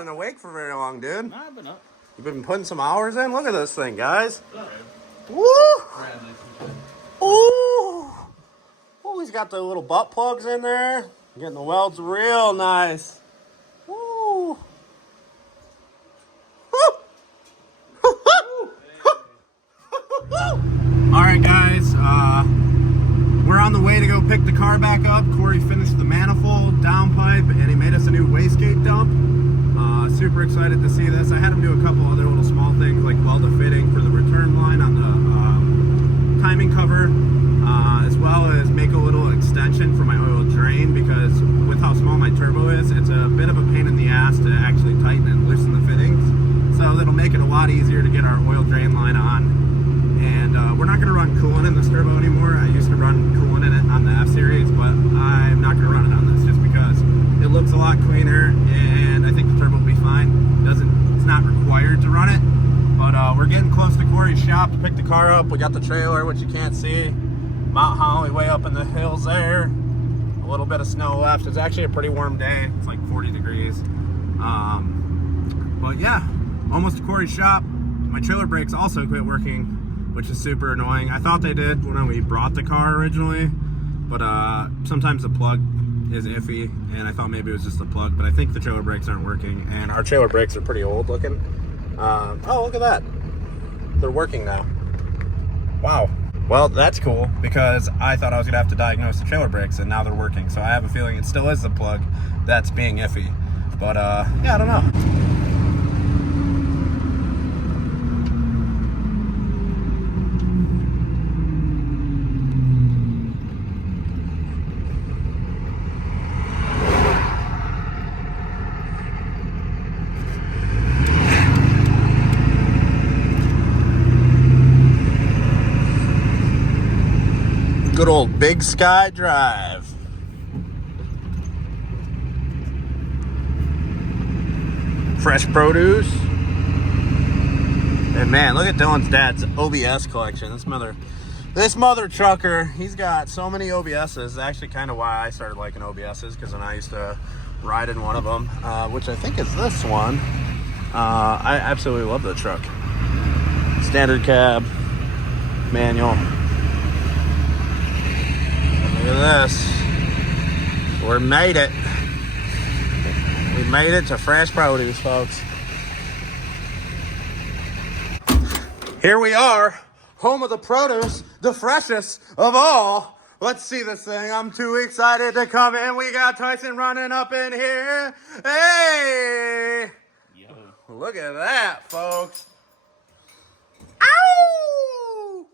been awake for very long, dude. Nah, I've been up. You've been putting some hours in? Look at this thing, guys. Woo! Ooh! Oh, he's got the little butt plugs in there. Getting the welds real nice. Woo! Alright guys, we're on the way to go pick the car back up. Cory finished the manifold, downpipe, and he made us a new wastegate dump. Super excited to see this. I had him do a couple other little small things like weld a fitting for the return line on the timing cover, as well as make a little extension for my oil drain, because with how small my turbo is, it's a bit of a pain in the ass to actually tighten and loosen the fittings. So that'll make it a lot easier to get our oil drain line on. And we're not going to run coolant in this turbo anymore. I used to run coolant in it on the F-Series, but I'm not going to run it on this just because it looks a lot cleaner, and I think the turbo will be fine. It's not required to run it, but we're getting close to Cory's shop to pick the car up. We got the trailer, which you can't see. Mount Holly way up in the hills there. A little bit of snow left. It's actually a pretty warm day. It's like 40 degrees. But yeah, almost to Cory's shop. My trailer brakes also quit working, which is super annoying. I thought they did when we brought the car originally, but sometimes the plug is iffy, and I thought maybe it was just the plug, but I think the trailer brakes aren't working, and our trailer brakes are pretty old looking. Oh, look at that. They're working now. Wow. Well, that's cool, because I thought I was gonna have to diagnose the trailer brakes, and now they're working, so I have a feeling it still is the plug that's being iffy. But yeah, I don't know. Good old Big Sky Drive. Fresh produce. And man, look at Dylan's dad's OBS collection. This mother trucker, he's got so many OBSs. Actually kind of why I started liking OBSs, because when I used to ride in one of them, which I think is this one. I absolutely love the truck. Standard cab, manual. Look at this. We made it. We made it to fresh produce, folks. Here we are, home of the produce, the freshest of all. Let's see this thing. I'm too excited to come in. We got Tyson running up in here. Hey! Yo. Look at that, folks. Ow!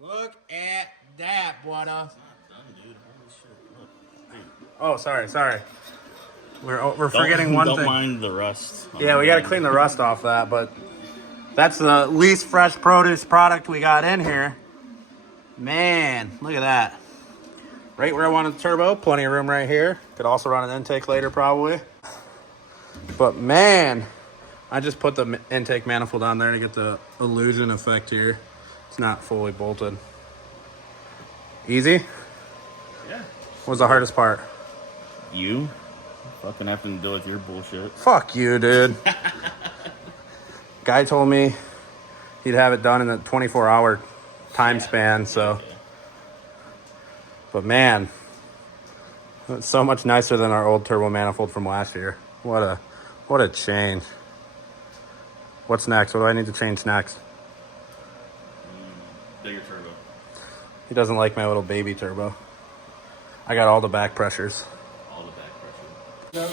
Look at that, brother. Oh, sorry. We're forgetting one thing. Don't mind the rust. Yeah, we got to clean the rust off that, but that's the least fresh produce product we got in here. Man, look at that. Right where I wanted the turbo. Plenty of room right here. Could also run an intake later, probably. But man, I just put the intake manifold on there to get the illusion effect here. It's not fully bolted. Easy? Yeah. What was the hardest part? You fucking having to deal with your bullshit. Fuck you, dude. Guy told me he'd have it done in a 24-hour time span, so. But man, it's so much nicer than our old turbo manifold from last year. What a change. What's next? What do I need to change next? Bigger turbo. He doesn't like my little baby turbo. I got all the back pressures. All the back pressure.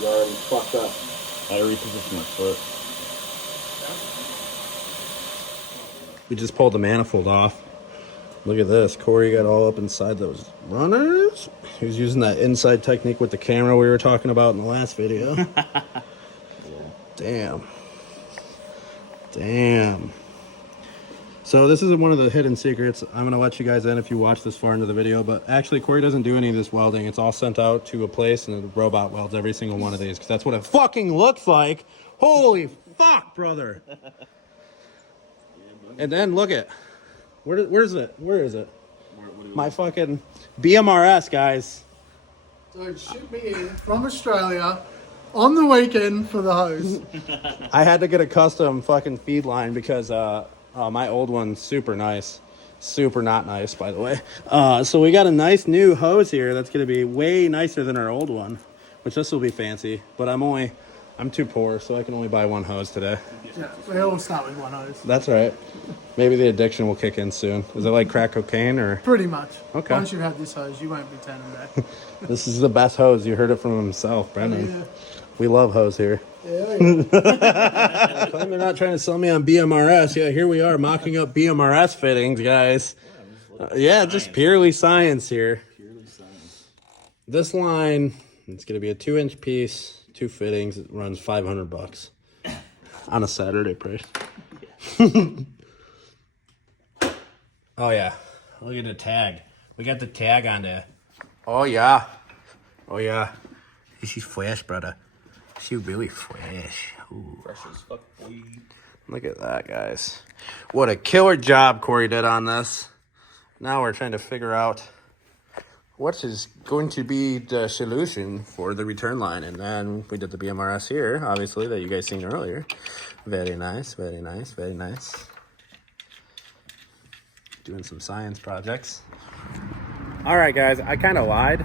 You already fucked up. I repositioned my foot. We just pulled the manifold off. Look at this. Cory got all up inside those runners. He was using that inside technique with the camera we were talking about in the last video. Damn. So this is one of the hidden secrets. I'm going to let you guys in if you watch this far into the video, but actually Cory doesn't do any of this welding. It's all sent out to a place and the robot welds every single one of these, because that's what it fucking looks like. Holy fuck, brother. And then look at, where is it? My fucking BMRS, guys. So ship me in from Australia on the weekend for the hose. I had to get a custom fucking feed line because my old one's super nice. Super not nice, by the way. So we got a nice new hose here that's going to be way nicer than our old one, which this will be fancy. But I'm too poor, so I can only buy one hose today. Yeah, we all start with one hose. That's right. Maybe the addiction will kick in soon. Is it like crack cocaine or? Pretty much. Okay. Once you've had this hose, you won't be turning back. This is the best hose. You heard it from himself, Brendan. Yeah. We love hose here. Yeah. Claim they're not trying to sell me on BMRS. Yeah, here we are mocking up BMRS fittings, guys. Yeah, just purely science here. Purely science. This line, it's going to be a 2-inch piece, 2 fittings. It runs $500 on a Saturday price. Oh, yeah. Look at the tag. We got the tag on there. Oh, yeah. Oh, yeah. She's fresh, brother. She's really fresh. Ooh. Fresh as fuck, boy. Look at that, guys. What a killer job Cory did on this. Now we're trying to figure out what is going to be the solution for the return line. And then we did the BMRS here, obviously, that you guys seen earlier. Very nice, very nice, very nice. Doing some science projects. All right, guys, I kind of lied.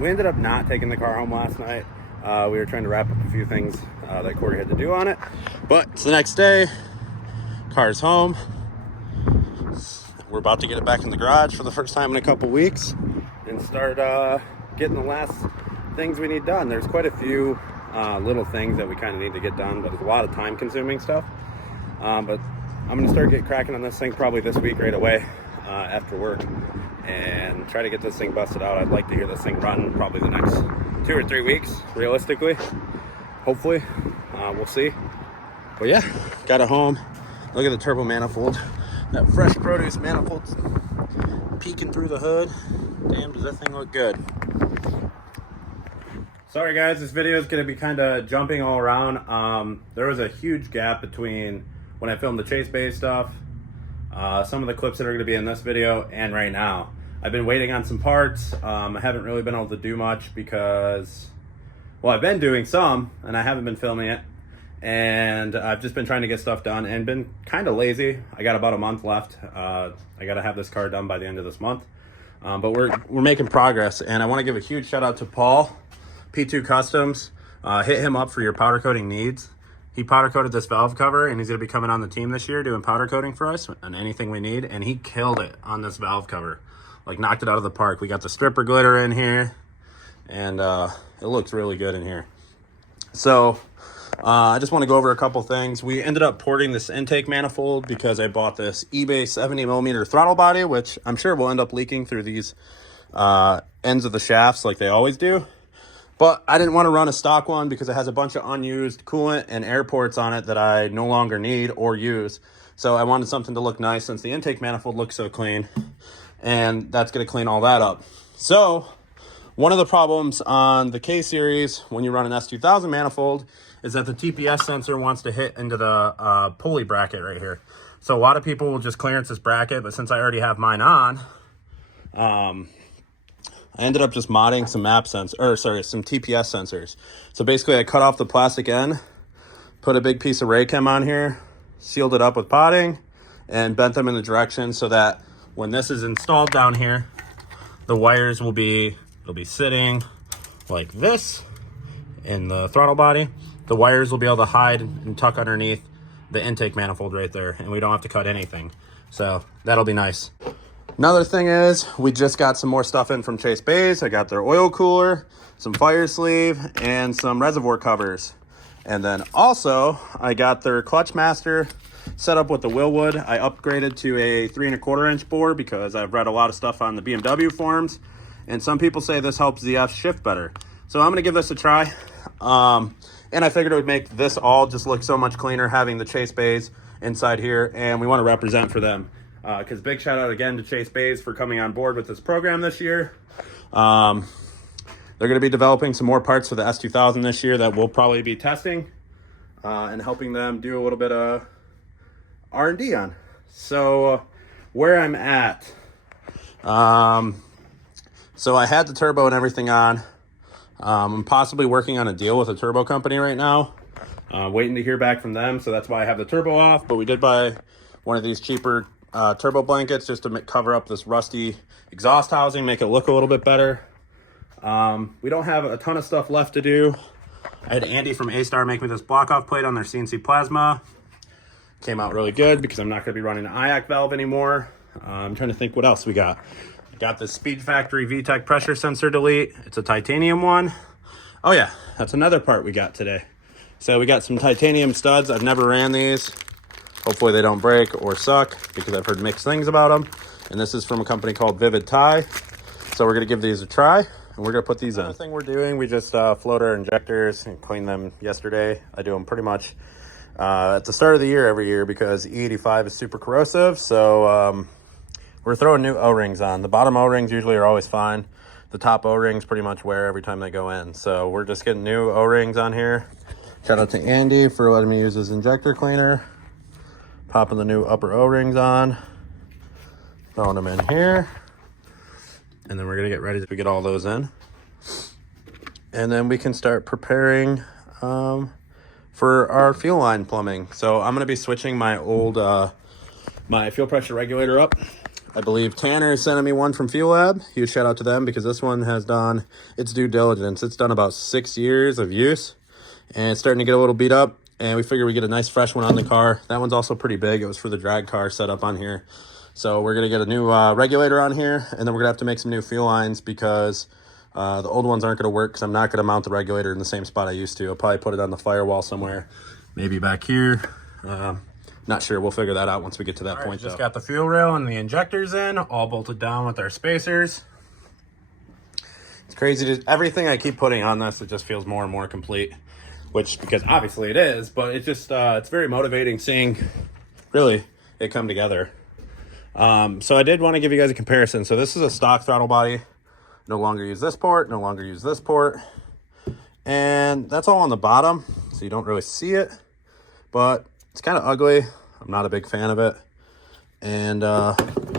We ended up not taking the car home last night. We were trying to wrap up a few things that Cory had to do on it. But it's the next day. Car's home. We're about to get it back in the garage for the first time in a couple weeks and start getting the last things we need done. There's quite a few little things that we kind of need to get done, but it's a lot of time-consuming stuff. But I'm going to start getting cracking on this thing probably this week right away after work and try to get this thing busted out. I'd like to hear this thing run probably the next 2 or 3 weeks, realistically. Hopefully. We'll see. But yeah, got it home. Look at the turbo manifold. That fresh produce manifold peeking through the hood. Damn, does that thing look good. Sorry guys, this video is going to be kind of jumping all around. There was a huge gap between when I filmed the Chase Bay stuff, some of the clips that are going to be in this video, and right now. I've been waiting on some parts. I haven't really been able to do much because, well, I've been doing some and I haven't been filming it. And I've just been trying to get stuff done and been kind of lazy. I got about a month left. I got to have this car done by the end of this month. But we're making progress, and I want to give a huge shout out to Paul, P2 Customs. Hit him up for your powder coating needs. He powder coated this valve cover, and he's going to be coming on the team this year doing powder coating for us on anything we need. And he killed it on this valve cover, like knocked it out of the park. We got the stripper glitter in here, and it looks really good in here. So I just want to go over a couple things. We ended up porting this intake manifold because I bought this eBay 70mm throttle body, which I'm sure will end up leaking through these ends of the shafts like they always do. But I didn't want to run a stock one because it has a bunch of unused coolant and air ports on it that I no longer need or use. So I wanted something to look nice since the intake manifold looks so clean. And that's going to clean all that up. So one of the problems on the K-Series when you run an S2000 manifold is that the TPS sensor wants to hit into the pulley bracket right here. So a lot of people will just clearance this bracket, but since I already have mine on, I ended up just modding some some TPS sensors. So basically I cut off the plastic end, put a big piece of Raychem on here, sealed it up with potting, and bent them in the direction so that when this is installed down here, the wires will be, they'll be sitting like this in the throttle body. The wires will be able to hide and tuck underneath the intake manifold right there, and we don't have to cut anything. So that'll be nice. Another thing is we just got some more stuff in from Chase Bays. I got their oil cooler, some fire sleeve, and some reservoir covers. And then also I got their clutch master set up with the Willwood. I upgraded to a 3 1/4 inch bore because I've read a lot of stuff on the BMW forums, and some people say this helps the F shift better. So I'm gonna give this a try. And I figured it would make this all just look so much cleaner having the Chase Bays inside here, and we want to represent for them. Because big shout out again to Chase Bays for coming on board with this program this year. They're going to be developing some more parts for the S2000 this year that we'll probably be testing and helping them do a little bit of R&D on. So where I'm at, so I had the turbo and everything on. I'm possibly working on a deal with a turbo company right now. Waiting to hear back from them, so that's why I have the turbo off. But we did buy one of these cheaper turbo blankets just to cover up this rusty exhaust housing, make it look a little bit better. We don't have a ton of stuff left to do. I had Andy from A-Star make me this block-off plate on their CNC Plasma. Came out really good because I'm not going to be running an IAC valve anymore. I'm trying to think what else we got. Got this Speed Factory VTEC pressure sensor delete. It's a titanium one. Oh yeah, that's another part we got today. So we got some titanium studs. I've never ran these. Hopefully they don't break or suck because I've heard mixed things about them. And this is from a company called Vivid Tie. So we're gonna give these a try and we're gonna put these in. Another thing we're doing, we just float our injectors and cleaned them yesterday. I do them pretty much at the start of the year every year because E85 is super corrosive. So we're throwing new O-rings on. The bottom O-rings usually are always fine. The top O-rings pretty much wear every time they go in. So we're just getting new O-rings on here. Shout out to Andy for letting me use his injector cleaner. Popping the new upper O-rings on. Throwing them in here. And then we're gonna get ready to get all those in. And then we can start preparing for our fuel line plumbing. So I'm gonna be switching my old, my fuel pressure regulator up. I believe Tanner is sending me one from Fuel Lab. Huge shout out to them because this one has done its due diligence. It's done about 6 years of use and it's starting to get a little beat up. And we figure we get a nice fresh one on the car. That one's also pretty big. It was for the drag car setup on here. So we're gonna get a new regulator on here and then we're gonna have to make some new fuel lines because the old ones aren't gonna work because I'm not gonna mount the regulator in the same spot I used to. I'll probably put it on the firewall somewhere, maybe back here. Not sure, we'll figure that out once we get to that point. Just got the fuel rail and the injectors in, all bolted down with our spacers. It's crazy, everything I keep putting on this, it just feels more and more complete, which, because obviously it is, but it just, it's very motivating seeing, really, it come together. So I did want to give you guys a comparison. So this is a stock throttle body. No longer use this port, no longer use this port. And that's all on the bottom, so you don't really see it, but it's kind of ugly. I'm not a big fan of it. And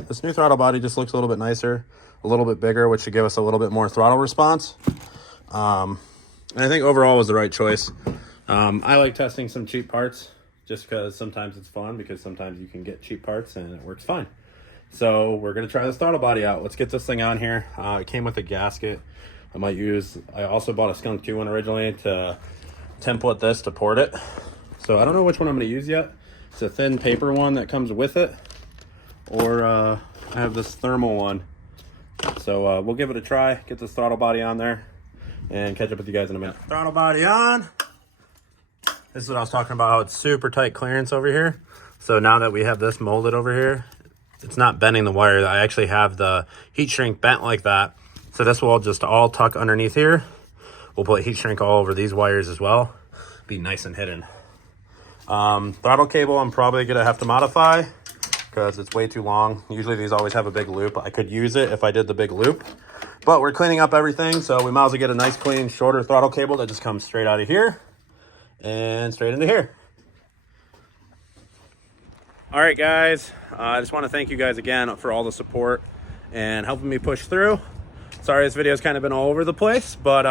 this new throttle body just looks a little bit nicer, a little bit bigger, which should give us a little bit more throttle response. And I think overall was the right choice. I like testing some cheap parts just because sometimes it's fun because sometimes you can get cheap parts and it works fine. So we're going to try this throttle body out. Let's get this thing on here. It came with a gasket. I also bought a Skunk 2 one originally to template this to port it. So I don't know which one I'm going to use yet. It's a thin paper one that comes with it, or I have this thermal one. So we'll give it a try, get this throttle body on there, and catch up with you guys in a minute. Throttle body on. This is what I was talking about, how it's super tight clearance over here. So now that we have this molded over here, it's not bending the wire. I actually have the heat shrink bent like that. So this will just all tuck underneath here. We'll put heat shrink all over these wires as well. Be nice and hidden. Throttle cable I'm probably gonna have to modify because it's way too long. Usually these always have a big loop. I could use it if I did the big loop, but we're cleaning up everything, so we might as well get a nice clean shorter throttle cable that just comes straight out of here and straight into here. All right guys, I just want to thank you guys again for all the support and helping me push through. Sorry this video's kind of been all over the place, but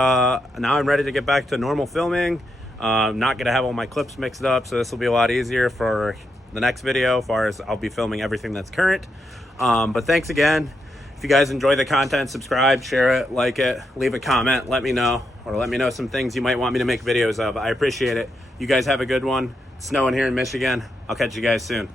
now I'm ready to get back to normal filming. Not gonna have all my clips mixed up, so this will be a lot easier for the next video as far as I'll be filming everything that's current. But thanks again. If you guys enjoy the content, subscribe, share it, like it, leave a comment, let me know, or let me know some things you might want me to make videos of. I appreciate it. You guys have a good one. It's snowing here in Michigan. I'll catch you guys soon.